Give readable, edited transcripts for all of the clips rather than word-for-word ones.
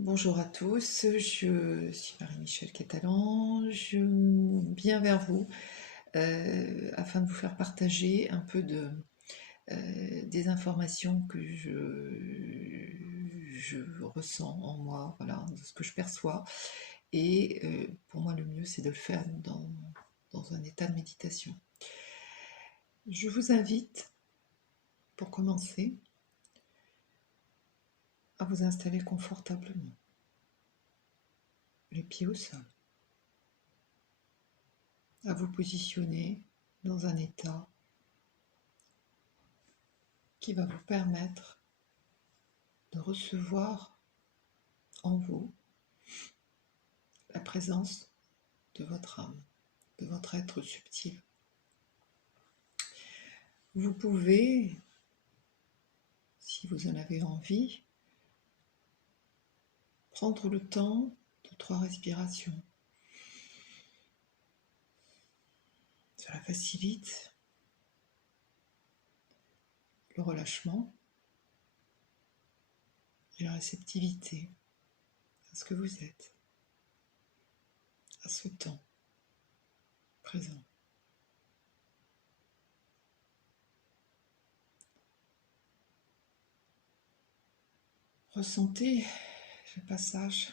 Bonjour à tous, je suis Marie-Michel Catalan, je viens vers vous afin de vous faire partager un peu des informations que je ressens en moi, voilà, de ce que je perçois. Et pour moi, le mieux, c'est de le faire dans un état de méditation. Je vous invite, pour commencer, à vous installer confortablement, les pieds au sol, à vous positionner dans un état qui va vous permettre de recevoir en vous la présence de votre âme, de votre être subtil. Vous pouvez, si vous en avez envie, prendre le temps de 3 respirations. Cela facilite le relâchement et la réceptivité à ce que vous êtes, à ce temps présent. Ressentez le passage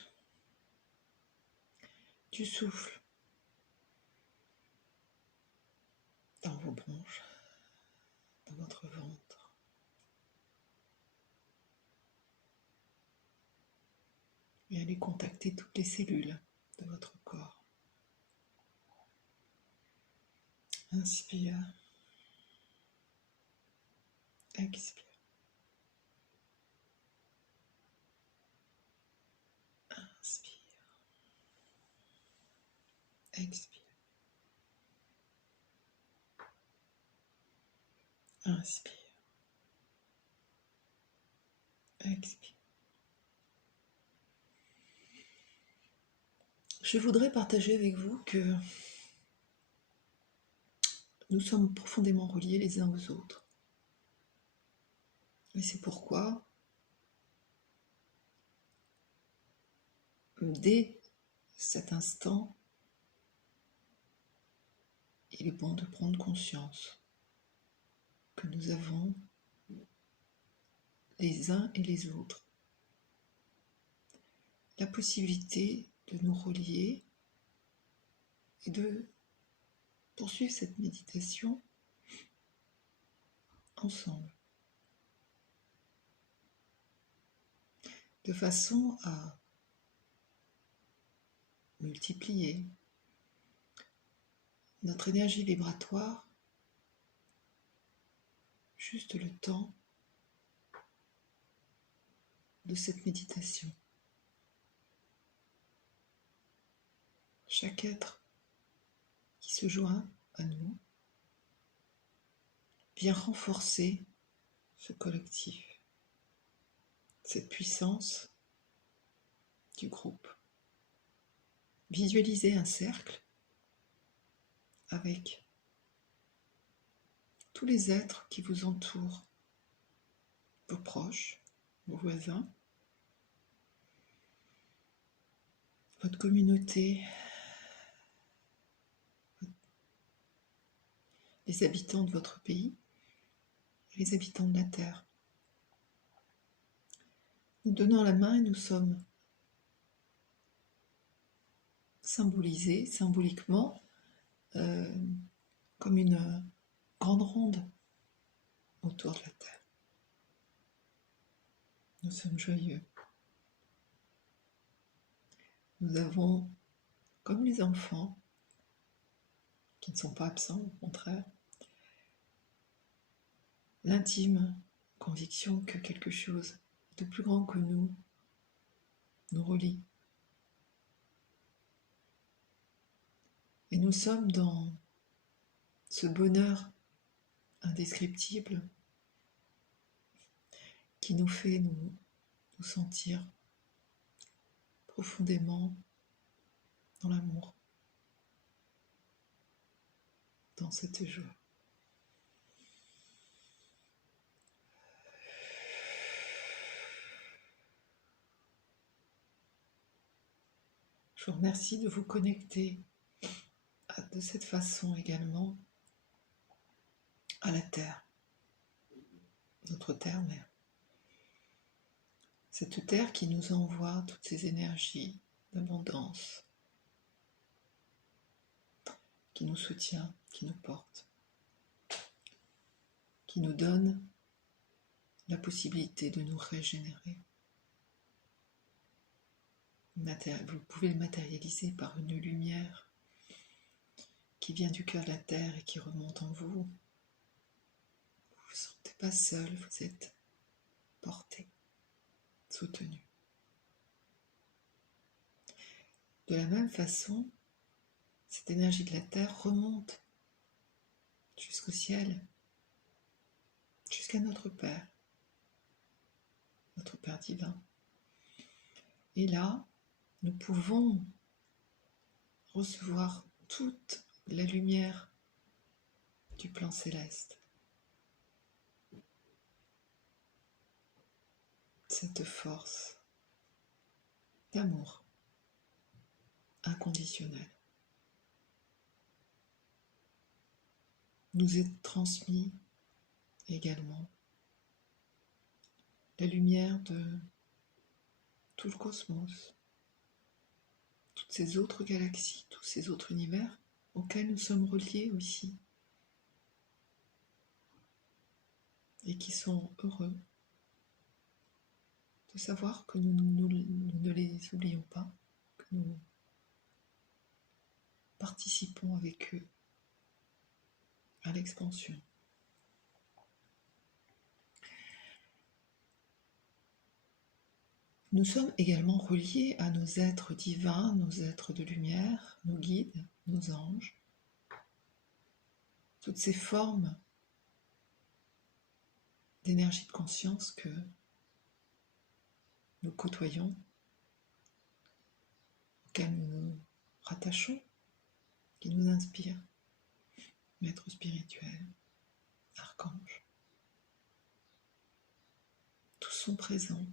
du souffle dans vos bronches, dans votre ventre. Et allez contacter toutes les cellules de votre corps. Inspire, expire. Inspire, expire. Inspire, expire. Je voudrais partager avec vous que nous sommes profondément reliés les uns aux autres. Et c'est pourquoi, dès cet instant, il est bon de prendre conscience que nous avons les uns et les autres la possibilité de nous relier et de poursuivre cette méditation ensemble, de façon à multiplier notre énergie vibratoire juste le temps de cette méditation. Chaque être qui se joint à nous vient renforcer ce collectif, cette puissance du groupe. Visualisez un cercle avec tous les êtres qui vous entourent, vos proches, vos voisins, votre communauté, les habitants de votre pays et les habitants de la Terre. Nous donnons la main et nous sommes symbolisés, symboliquement, comme une grande ronde autour de la Terre. Nous sommes joyeux. Nous avons, comme les enfants, qui ne sont pas absents, au contraire, l'intime conviction que quelque chose de plus grand que nous relie. Et nous sommes dans ce bonheur indescriptible qui nous fait nous sentir profondément dans l'amour, dans cette joie. Je vous remercie de vous connecter de cette façon également à la Terre, notre Terre-Mère. Cette Terre qui nous envoie toutes ces énergies d'abondance, qui nous soutient, qui nous porte, qui nous donne la possibilité de nous régénérer. Vous pouvez le matérialiser par une lumière qui vient du cœur de la Terre et qui remonte en vous. Vous ne vous sentez pas seul, vous êtes porté, soutenu. De la même façon, cette énergie de la Terre remonte jusqu'au ciel, jusqu'à notre Père divin. Et là, nous pouvons recevoir toute la lumière du plan céleste. Cette force d'amour inconditionnel nous est transmis également la lumière de tout le cosmos, toutes ces autres galaxies, tous ces autres univers auxquels nous sommes reliés aussi et qui sont heureux de savoir que nous ne les oublions pas, que nous participons avec eux à l'expansion. Nous sommes également reliés à nos êtres divins, nos êtres de lumière, nos guides, nos anges, toutes ces formes d'énergie de conscience que nous côtoyons, auxquelles nous nous rattachons, qui nous inspirent, maîtres spirituels, archanges, tous sont présents.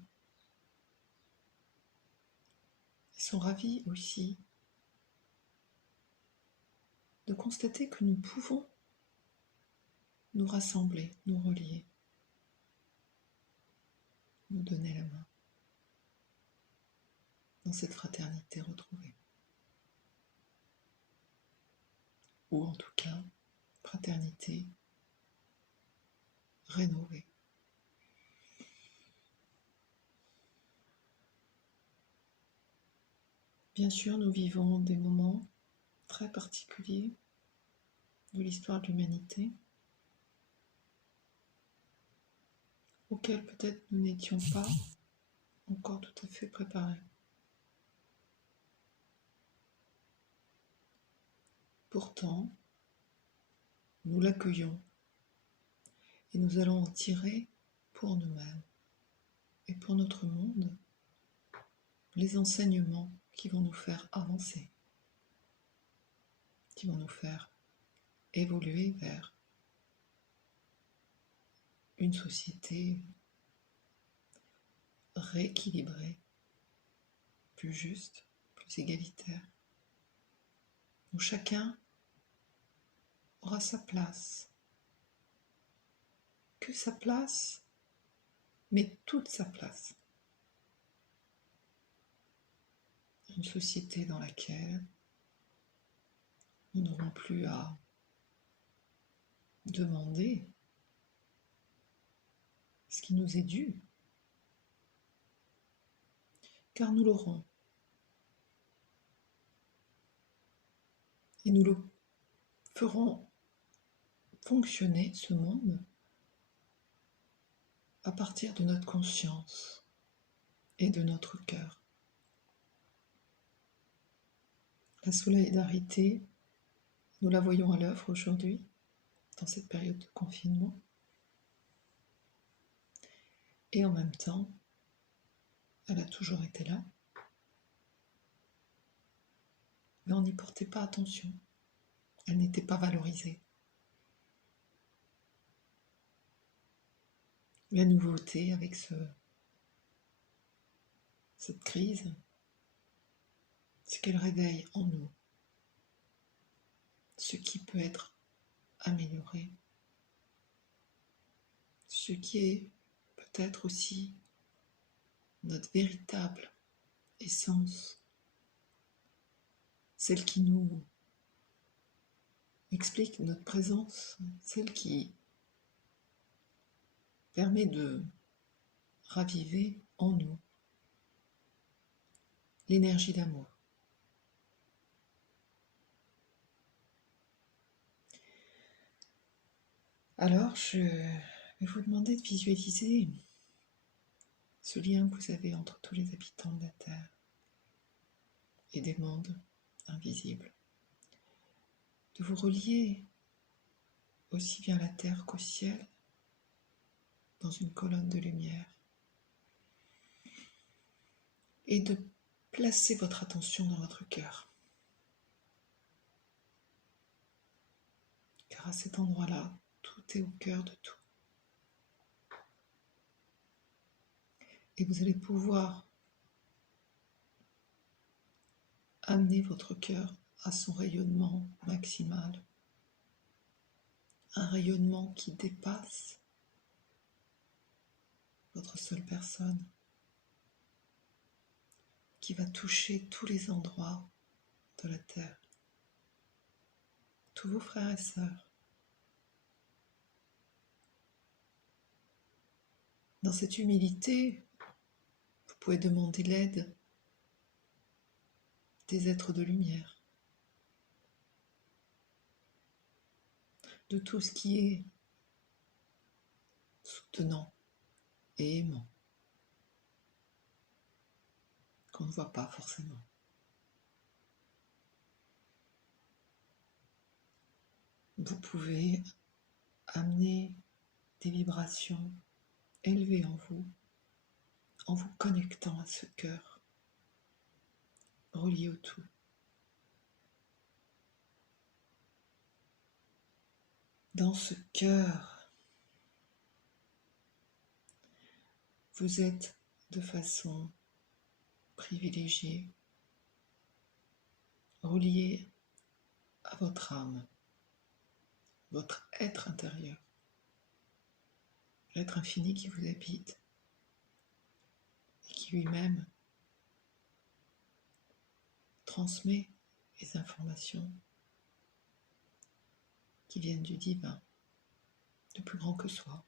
Ils sont ravis aussi de constater que nous pouvons nous rassembler, nous relier, nous donner la main dans cette fraternité retrouvée. Ou en tout cas, fraternité rénovée. Bien sûr, nous vivons des moments très particuliers de l'histoire de l'humanité, auxquels peut-être nous n'étions pas encore tout à fait préparés. Pourtant, nous l'accueillons et nous allons en tirer pour nous-mêmes et pour notre monde les enseignements qui vont nous faire avancer, qui vont nous faire évoluer vers une société rééquilibrée, plus juste, plus égalitaire, où chacun aura sa place, que sa place, mais toute sa place. Une société dans laquelle nous n'aurons plus à demander ce qui nous est dû, car nous l'aurons. Et nous le ferons fonctionner, ce monde, à partir de notre conscience et de notre cœur. La solidarité, nous la voyons à l'œuvre aujourd'hui, dans cette période de confinement. Et en même temps, elle a toujours été là. Mais on n'y portait pas attention. Elle n'était pas valorisée. La nouveauté avec cette crise, c'est qu'elle réveille en nous ce qui peut être amélioré, ce qui est peut-être aussi notre véritable essence, celle qui nous explique notre présence, celle qui permet de raviver en nous l'énergie d'amour. Alors, je vais vous demander de visualiser ce lien que vous avez entre tous les habitants de la Terre et des mondes invisibles. De vous relier aussi bien à la Terre qu'au ciel dans une colonne de lumière. Et de placer votre attention dans votre cœur. Car à cet endroit-là, tout est au cœur de tout. Et vous allez pouvoir amener votre cœur à son rayonnement maximal. Un rayonnement qui dépasse votre seule personne, qui va toucher tous les endroits de la Terre, tous vos frères et sœurs. Dans cette humilité, vous pouvez demander l'aide des êtres de lumière, de tout ce qui est soutenant et aimant, qu'on ne voit pas forcément. Vous pouvez amener des vibrations élevées en vous connectant à ce cœur relié au tout. Dans ce cœur, vous êtes de façon privilégiée, relié à votre âme, votre être intérieur, l'être infini qui vous habite et qui lui-même transmet les informations qui viennent du divin, de plus grand que soi,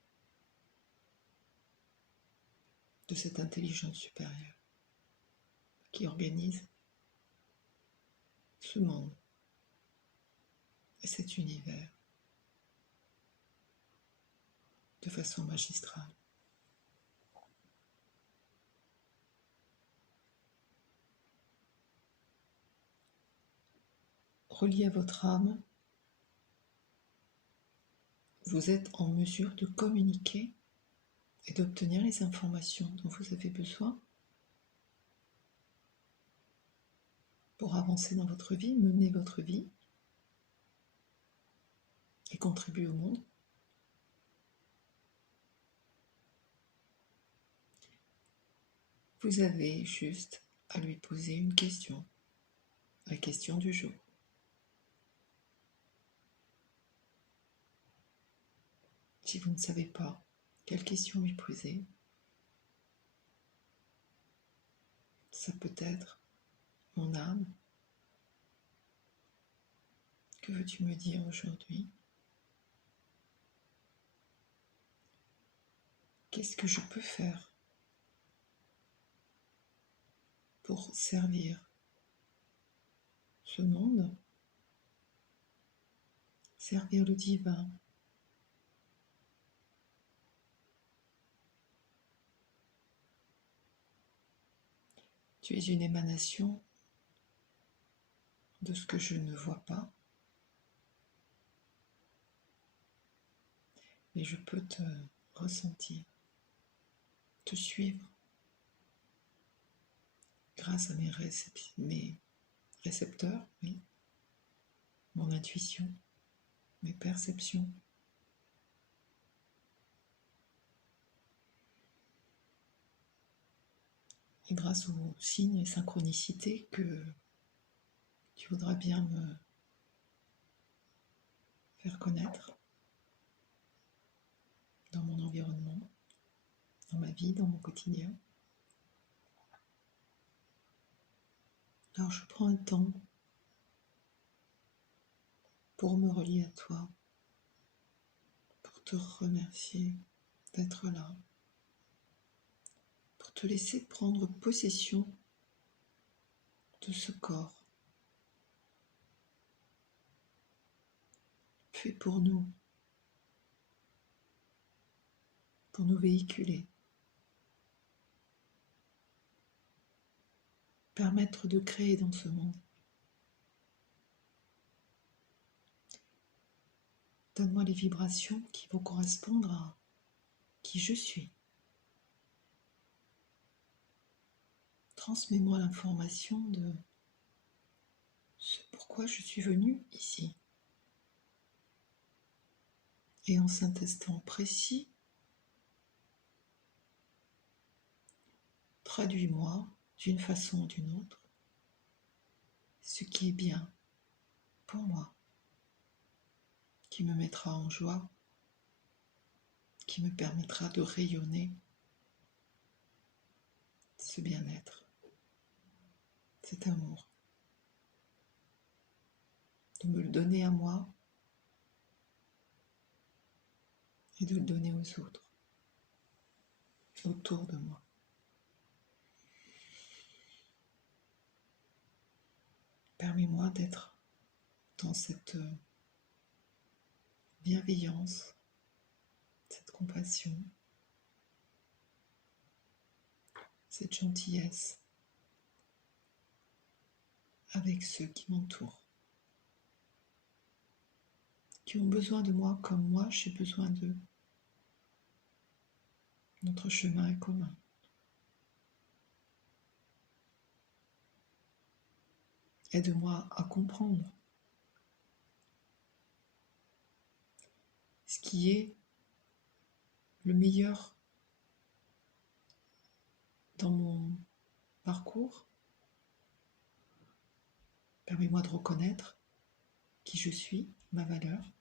de cette intelligence supérieure qui organise ce monde et cet univers de façon magistrale. Relié à votre âme, vous êtes en mesure de communiquer et d'obtenir les informations dont vous avez besoin pour avancer dans votre vie, mener votre vie et contribuer au monde. Vous avez juste à lui poser une question, la question du jour. Si vous ne savez pas quelle question lui poser, ça peut être: mon âme, que veux-tu me dire aujourd'hui? Qu'est-ce que je peux faire pour servir ce monde, servir le divin? Tu es une émanation de ce que je ne vois pas, mais je peux te ressentir, te suivre grâce à mes récepteurs, oui, mon intuition, mes perceptions. Et grâce aux signes et synchronicités que qui voudra bien me faire connaître dans mon environnement, dans ma vie, dans mon quotidien. Alors je prends un temps pour me relier à toi, pour te remercier d'être là, pour te laisser prendre possession de ce corps fait pour nous véhiculer, permettre de créer dans ce monde. Donne-moi les vibrations qui vont correspondre à qui je suis. Transmets-moi l'information de ce pourquoi je suis venu ici. Et en cet instant précis, traduis-moi d'une façon ou d'une autre ce qui est bien pour moi, qui me mettra en joie, qui me permettra de rayonner ce bien-être, cet amour, de me le donner à moi et de le donner aux autres, autour de moi. Permets-moi d'être dans cette bienveillance, cette compassion, cette gentillesse avec ceux qui m'entourent, qui ont besoin de moi comme moi j'ai besoin d'eux. Notre chemin est commun. Aide-moi à comprendre ce qui est le meilleur dans mon parcours. Permets-moi de reconnaître qui je suis, ma valeur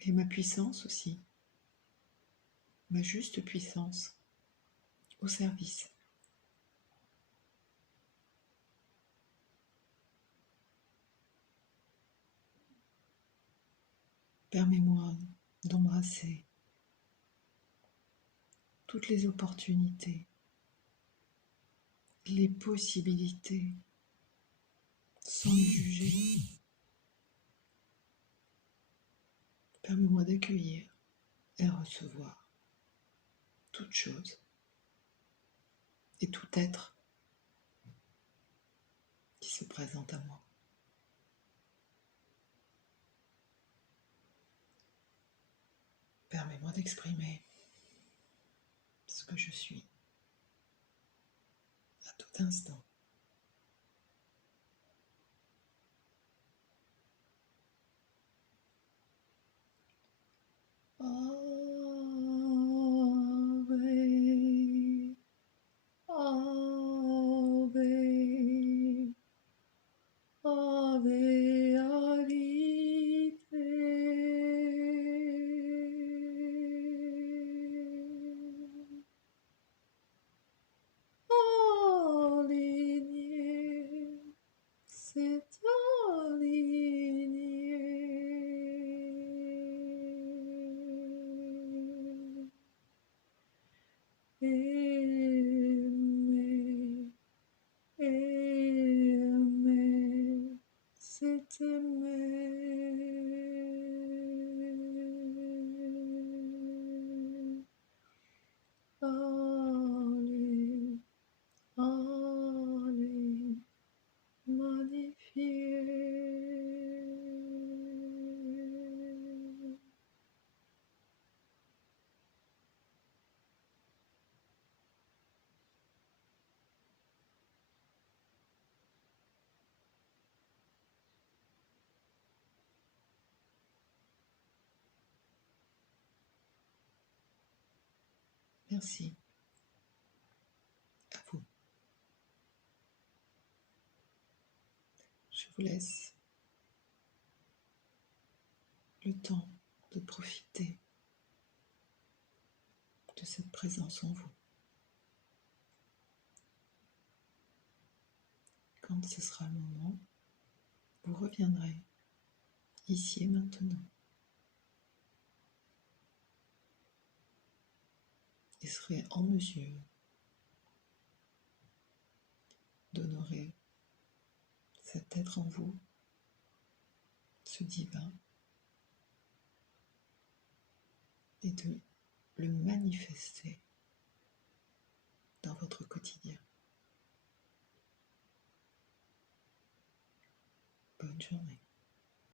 et ma puissance aussi, ma juste puissance au service. Permets-moi d'embrasser toutes les opportunités, les possibilités, sans me juger. Permets-moi d'accueillir et recevoir toute chose et tout être qui se présente à moi. Permets-moi d'exprimer ce que je suis à tout instant. Merci à vous. vous laisse le temps de profiter de cette présence en vous. Quand ce sera le moment, vous reviendrez ici et maintenant et serez en mesure d'honorer cet être en vous, ce divin, et de le manifester dans votre quotidien. Bonne journée.